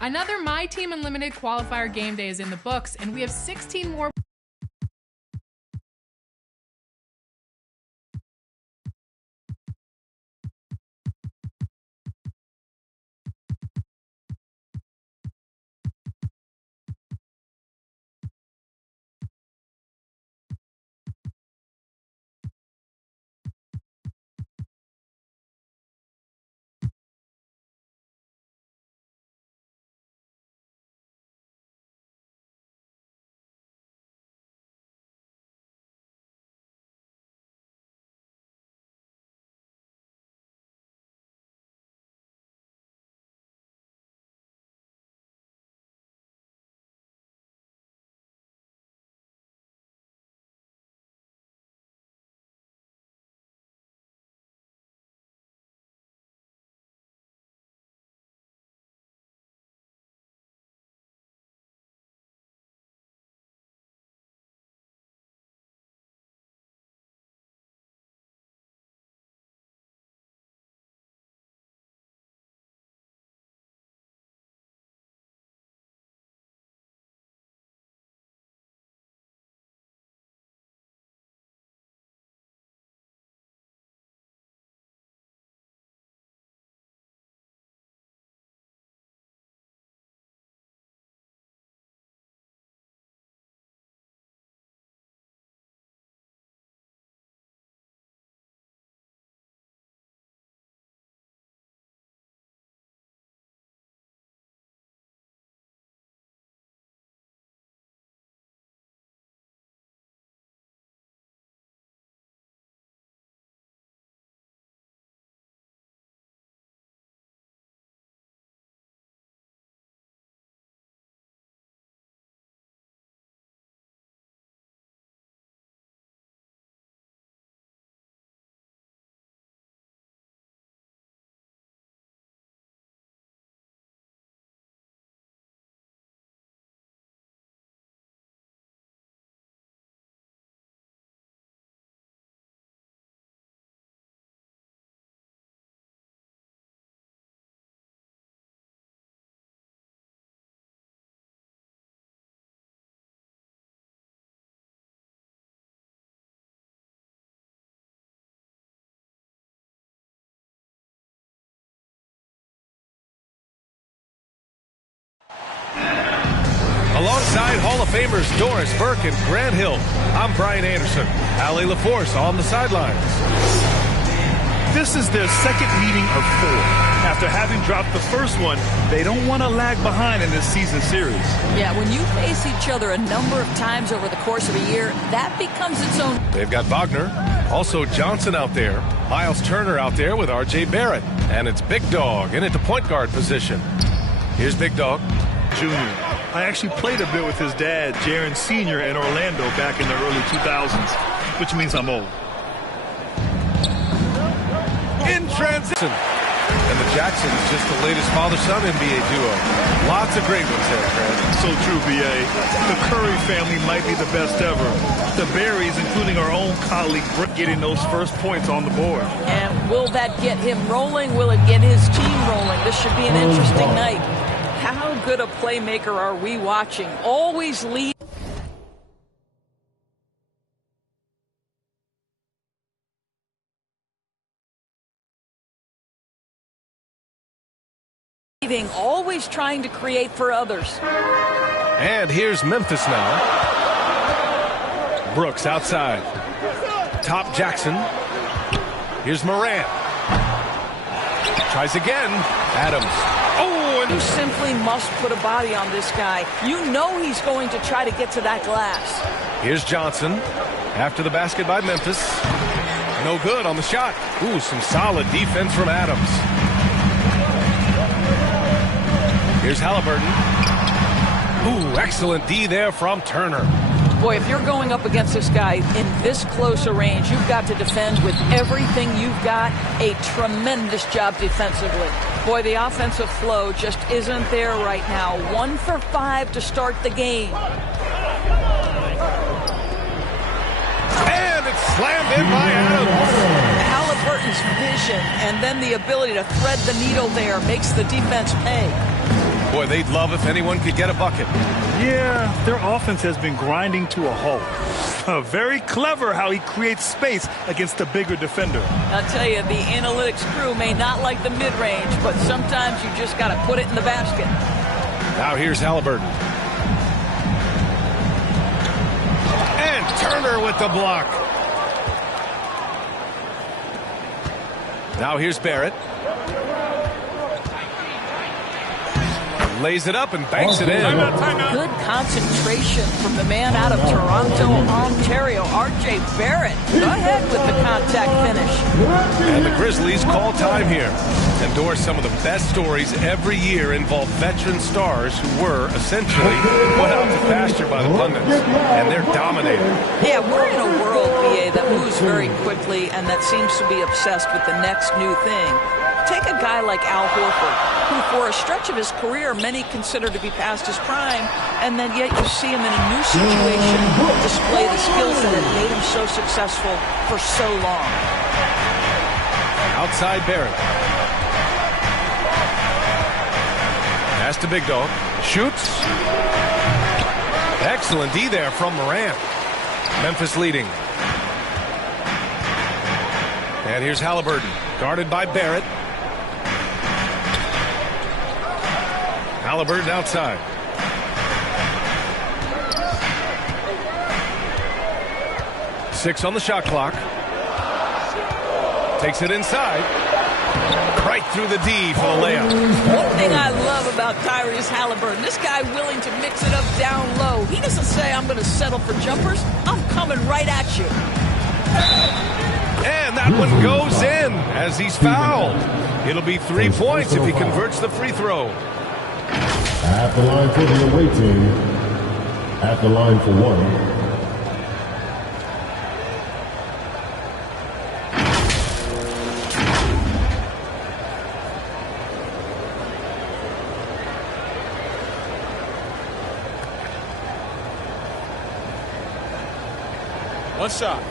Another My Team Unlimited qualifier game day is in the books, and we have 16 more. Alongside Hall of Famers Doris Burke and Grant Hill, I'm Brian Anderson. Allie LaForce on the sidelines. This is their second meeting of 4. After having dropped the first one, they don't want to lag behind in this season series. Yeah, when you face each other a number of times over the course of a year, that becomes its own. They've got Wagner, also Johnson out there, Miles Turner out there with R.J. Barrett, and it's Big Dog in at the point guard position. Here's Big Dog. Junior. I actually played a bit with his dad, Jaron Sr., in Orlando back in the early 2000s, which means I'm old. In transition. And the Jacksons, just the latest father-son NBA duo. Lots of great ones there, Fred. So true, B.A. The Curry family might be the best ever. The Berries, including our own colleague, getting those first points on the board. And will that get him rolling? Will it get his team rolling? This should be an interesting night. How good a playmaker are we watching? Always leading, always trying to create for others. And here's Memphis now. Brooks outside. Top Jackson. Here's Moran. Tries again. Adams. Oh, and You simply must put a body on this guy. You know he's going to try to get to that glass. here's Johnson. After the basket by Memphis. No good on the shot. Ooh, some solid defense from Adams. Here's Halliburton. Ooh, excellent D there from Turner. Boy, if you're going up against this guy in this close a range, you've got to defend with everything you've got. A tremendous job defensively. Boy, the offensive flow just isn't there right now. 1 for 5 to start the game. And it's slammed in by Adams. Halliburton's vision and then the ability to thread the needle there makes the defense pay. Boy, they'd love if anyone could get a bucket. Yeah, their offense has been grinding to a halt. Very clever how he creates space against a bigger defender. I'll tell you, the analytics crew may not like the mid-range, but sometimes you just got to put it in the basket. Now here's Halliburton. And Turner with the block. Now here's Barrett. Lays it up and banks it in. Good concentration from the man out of Toronto, Ontario, R.J. Barrett. Go ahead with the contact finish. And the Grizzlies call time here. Endorse some of the best stories every year involve veteran stars who were essentially put out to pasture by the pundits. And they're dominating. Yeah, we're in a world, BA, that moves very quickly and that seems to be obsessed with the next new thing. Take a guy like Al Horford, who for a stretch of his career many consider to be past his prime, and then yet you see him in a new situation display the skills that have made him so successful for so long. Outside Barrett. Pass to Big Dog. Shoots. Excellent D there from Morant. Memphis leading. And here's Halliburton, guarded by Barrett. Halliburton outside. Six on the shot clock. Takes it inside. Right through the D for the layup. One thing I love about Tyrese Halliburton, this guy willing to mix it up down low. He doesn't say, I'm going to settle for jumpers. I'm coming right at you. And that one goes in as he's fouled. It'll be 3 points if he converts the free throw. At the line for the away team. At the line for one. One shot.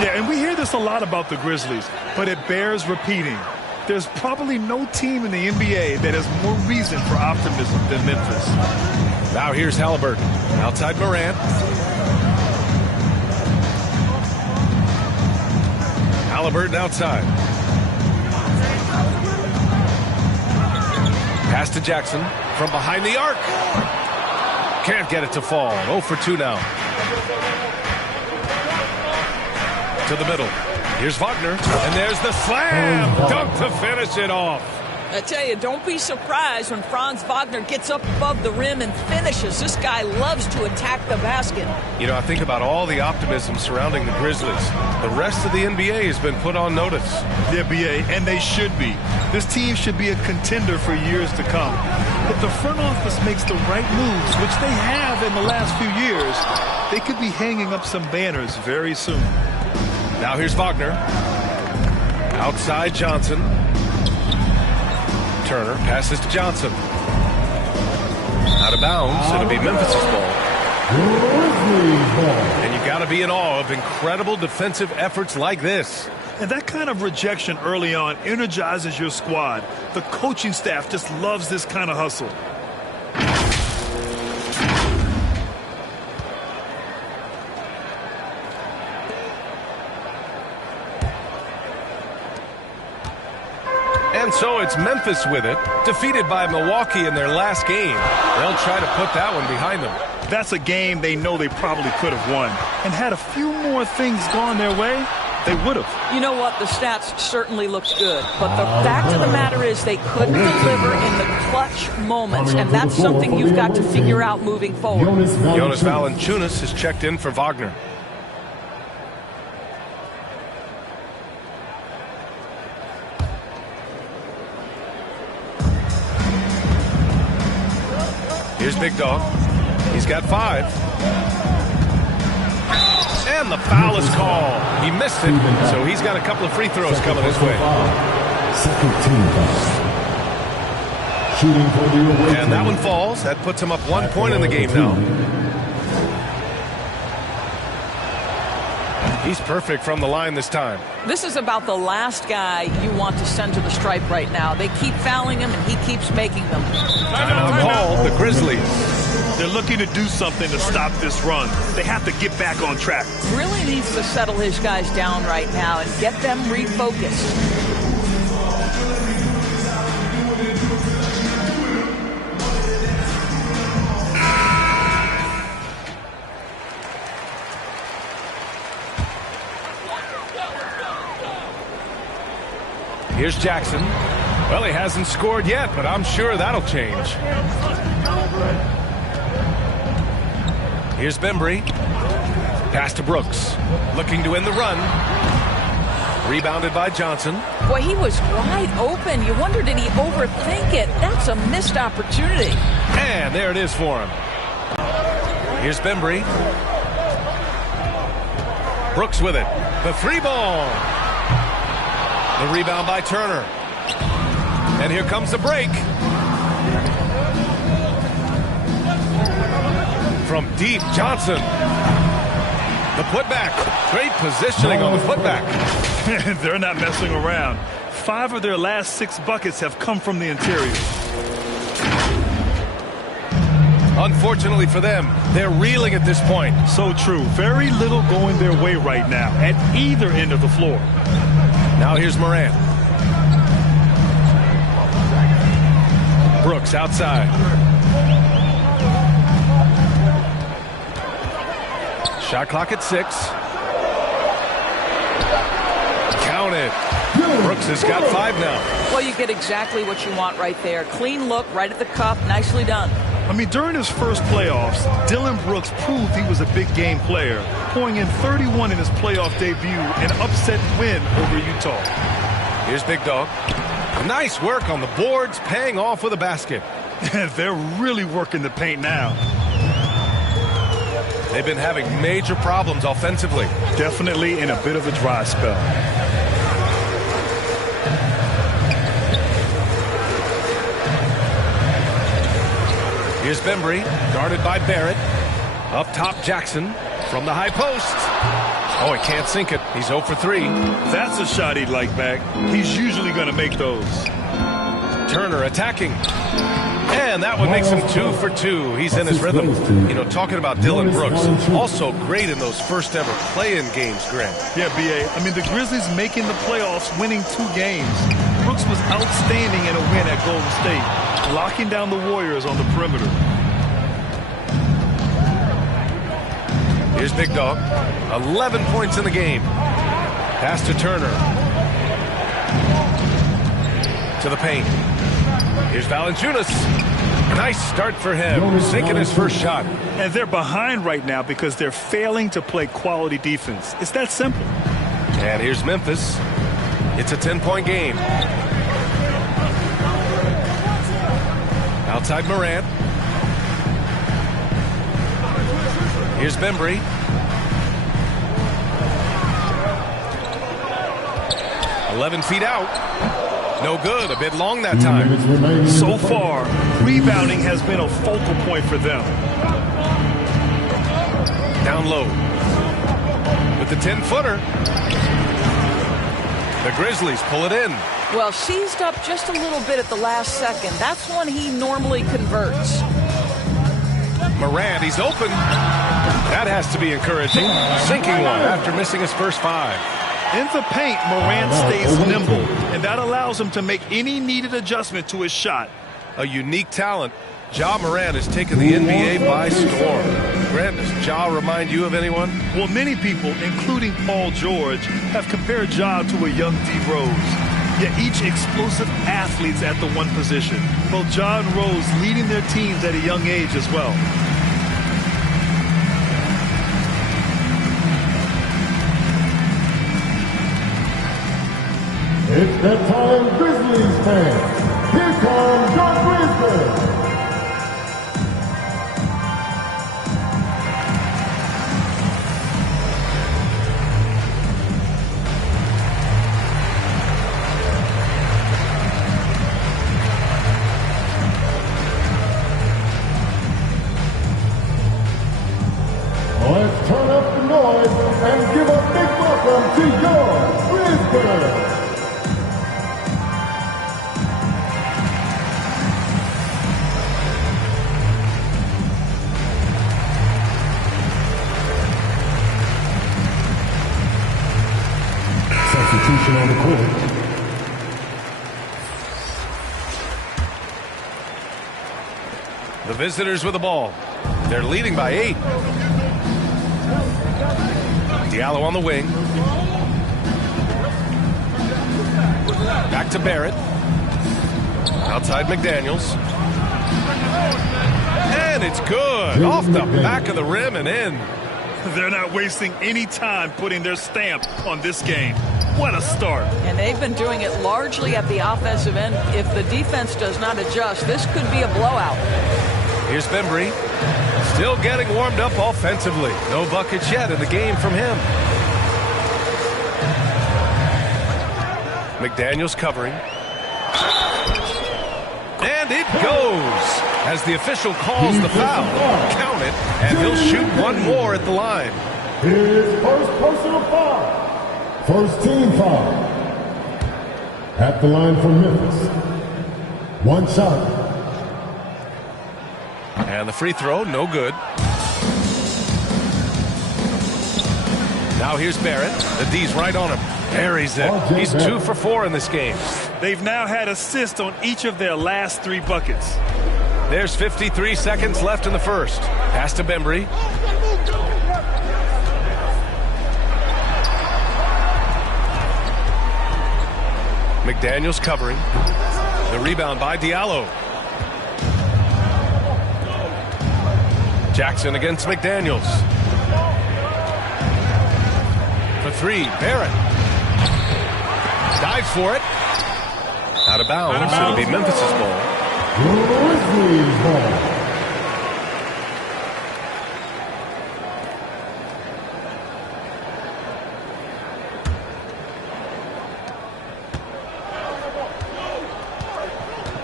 Yeah, and we hear this a lot about the Grizzlies, but it bears repeating. There's probably no team in the NBA that has more reason for optimism than Memphis. Now here's Halliburton. Outside Morant. Halliburton outside. Pass to Jackson from behind the arc. Can't get it to fall. 0 for 2 now. To the middle. Here's Wagner. And there's the slam. Dunk to finish it off. I tell you, don't be surprised when Franz Wagner gets up above the rim and finishes. This guy loves to attack the basket. You know, I think about all the optimism surrounding the Grizzlies. The rest of the NBA has been put on notice. The NBA, and they should be. This team should be a contender for years to come. If the front office makes the right moves, which they have in the last few years, they could be hanging up some banners very soon. Now here's Wagner. Outside Johnson. Turner passes to Johnson. Out of bounds. It'll be Memphis' ball. And you got to be in awe of incredible defensive efforts like this. And that kind of rejection early on energizes your squad. The coaching staff just loves this kind of hustle. And so it's Memphis with it, defeated by Milwaukee in their last game. They'll try to put that one behind them. That's a game they know they probably could have won. And had a few more things gone their way, they would have. You know what? The stats certainly looked good. But the fact of the matter is they couldn't deliver in the clutch moments. And that's something you've got to figure out moving forward. Jonas Valanciunas has checked in for Wagner. Here's Big Dog. He's got 5. And the foul is called. He missed it, so he's got a couple of free throws coming his way. Second team foul. Shooting for the away And that one falls. That puts him up 1 point in the game now. He's perfect from the line this time. This is about the last guy you want to send to the stripe right now. They keep fouling him, and he keeps making them. Timeout called, the Grizzlies. They're looking to do something to stop this run. They have to get back on track. Really needs to settle his guys down right now and get them refocused. Here's Jackson. Well, he hasn't scored yet, but I'm sure that'll change. Here's Bembry. Pass to Brooks. Looking to win the run. Rebounded by Johnson. Boy, he was wide open. You wonder, did he overthink it? That's a missed opportunity. And there it is for him. Here's Bembry. Brooks with it. The three ball. The rebound by Turner. And here comes the break. From deep, Johnson. The putback. Great positioning on the putback. They're not messing around. 5 of their last 6 buckets have come from the interior. Unfortunately for them, they're reeling at this point. So true. Very little going their way right now at either end of the floor. Now here's Morant. Brooks outside. Shot clock at 6. Count it. Brooks has got 5 now. Well, you get exactly what you want right there. Clean look, right at the cup, nicely done. I mean, during his first playoffs, Dillon Brooks proved he was a big game player, pouring in 31 in his playoff debut, an upset win over Utah. Here's Big Dog. Nice work on the boards, paying off with a basket. They're really working the paint now. They've been having major problems offensively. Definitely in a bit of a dry spell. Here's Bembry, guarded by Barrett. Up top, Jackson from the high post. Oh, he can't sink it. He's 0 for 3. That's a shot he'd like back. He's usually going to make those. Turner attacking. And that one makes him 2 for 2. He's in his rhythm. You know, talking about Dillon Brooks, also great in those first ever play-in games, Grant. Yeah, B.A. I mean, the Grizzlies making the playoffs, winning 2 games. Brooks was outstanding in a win at Golden State, locking down the Warriors on the perimeter. Here's Big Dog. 11 points in the game. Pass to Turner. To the paint. Here's Valanciunas. Nice start for him, sinking his first shot. And they're behind right now because they're failing to play quality defense. It's that simple. And here's Memphis. It's a 10-point game. Outside Morant. Here's Bembry. "11 feet out. No good. A bit long that time. So far, rebounding has been a focal point for them. Down low. With the 10-footer. The Grizzlies pull it in. Well, seized up just a little bit at the last second. That's when he normally converts. Morant, he's open. That has to be encouraging. Sinking one after missing his first 5. In the paint, Morant stays nimble, and that allows him to make any needed adjustment to his shot. A unique talent. Ja Morant has taken the NBA by storm. Grant, does Ja remind you of anyone? Well, many people, including Paul George, have compared Ja to a young D. Rose. Yet each explosive athletes at the one position. Both Ja and Rose leading their teams at a young age as well. It's that time, Grizzlies fans. Here comes your Grizzlies. Let's turn up the noise and give a big court. The visitors with the ball. They're leading by 8. Diallo on the wing. Back to Barrett. Outside McDaniels. And it's good. Off the back of the rim and in. They're not wasting any time putting their stamp on this game. What a start. And they've been doing it largely at the offensive end. If the defense does not adjust, this could be a blowout. Here's Bembry. Still getting warmed up offensively. No buckets yet in the game from him. McDaniels covering. And it goes as the official calls the foul. Count it, and he'll shoot one more at the line. His first personal foul. First team foul. At the line for Memphis. One shot. And the free throw, no good. Now here's Barrett. The D's right on him. Buries it. He's 2 for 4 in this game. They've now had assists on each of their last 3 buckets. There's 53 seconds left in the first. Pass to Bembry. McDaniels covering. The rebound by Diallo. Jackson against McDaniels. For 3, Barrett. Dives for it. Out of bounds. It'll be Memphis' ball. Grizzlies ball.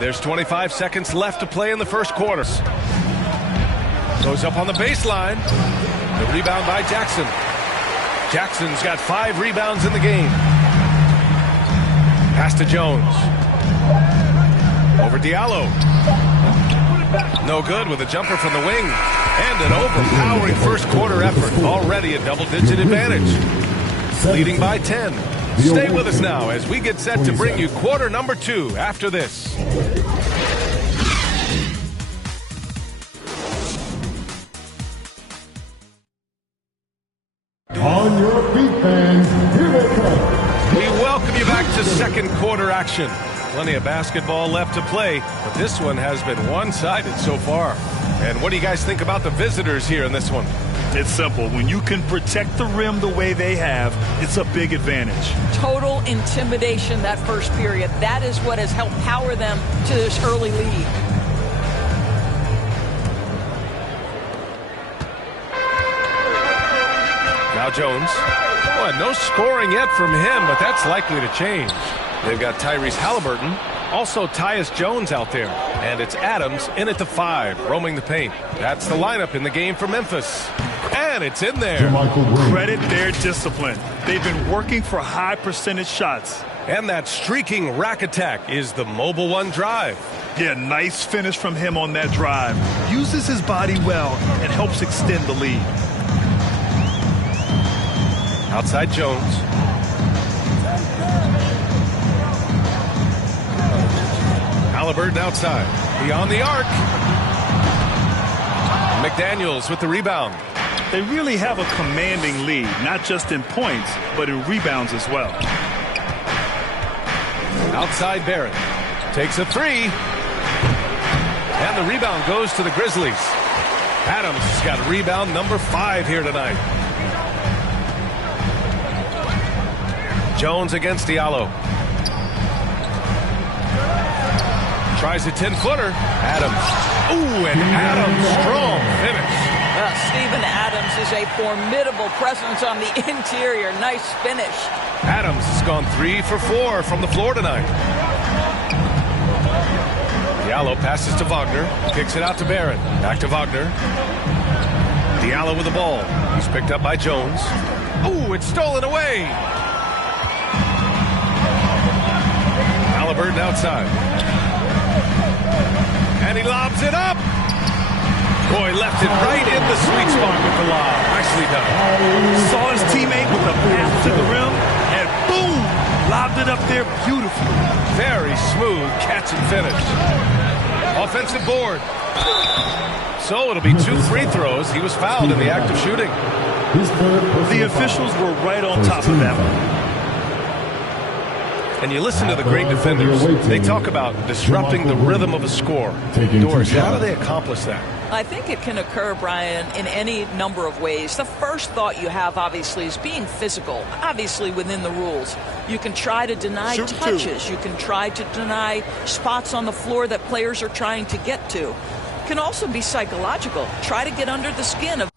There's 25 seconds left to play in the first quarter. Goes up on the baseline. The rebound by Jackson. Jackson's got 5 rebounds in the game. Pass to Jones. Over Diallo. No good with a jumper from the wing. And an overpowering first quarter effort. Already a double-digit advantage. Leading by 10. Stay with us now as we get set to bring you quarter number 2 after this. On your feet, fans. Here they come. We welcome you back to second quarter action. Plenty of basketball left to play, but this one has been one-sided so far. And what do you guys think about the visitors here in this one? It's simple. When you can protect the rim the way they have, it's a big advantage. Total intimidation that first period. That is what has helped power them to this early lead. Now Jones. Well, no scoring yet from him, but that's likely to change. They've got Tyrese Halliburton, also Tyus Jones out there. And it's Adams in at the 5, roaming the paint. That's the lineup in the game for Memphis. And it's in there. Credit their discipline. They've been working for high percentage shots. And that streaking rack attack is the mobile one drive. Yeah, nice finish from him on that drive. Uses his body well and helps extend the lead. Outside Jones. Halliburton outside. Beyond the arc. McDaniels with the rebound. They really have a commanding lead, not just in points, but in rebounds as well. Outside Barrett. Takes a 3. And the rebound goes to the Grizzlies. Adams has got rebound number 5 here tonight. Jones against Diallo. Tries a 10-footer. Adams. Ooh, and Adams, strong finish. Steven Adams is a formidable presence on the interior. Nice finish. Adams has gone 3 for 4 from the floor tonight. Diallo passes to Wagner. Kicks it out to Barrett. Back to Wagner. Diallo with the ball. He's picked up by Jones. Ooh, it's stolen away. Halliburton outside. And he lobs it up. Boy, left it right in the sweet spot with the lob. Nicely done. Saw his teammate with a pass to the rim, and boom, lob lobbed it up there beautifully. Very smooth catch and finish. Offensive board. So it'll be 2 free throws. He was fouled in the act of shooting. The officials were right on top of that one. And you listen to the great defenders. They talk about disrupting the rhythm of a score. Doris, how do they accomplish that? I think it can occur, Brian, in any number of ways. The first thought you have, obviously, is being physical, obviously within the rules. You can try to deny touches. You can try to deny spots on the floor that players are trying to get to. It can also be psychological. Try to get under the skin of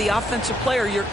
the offensive player you're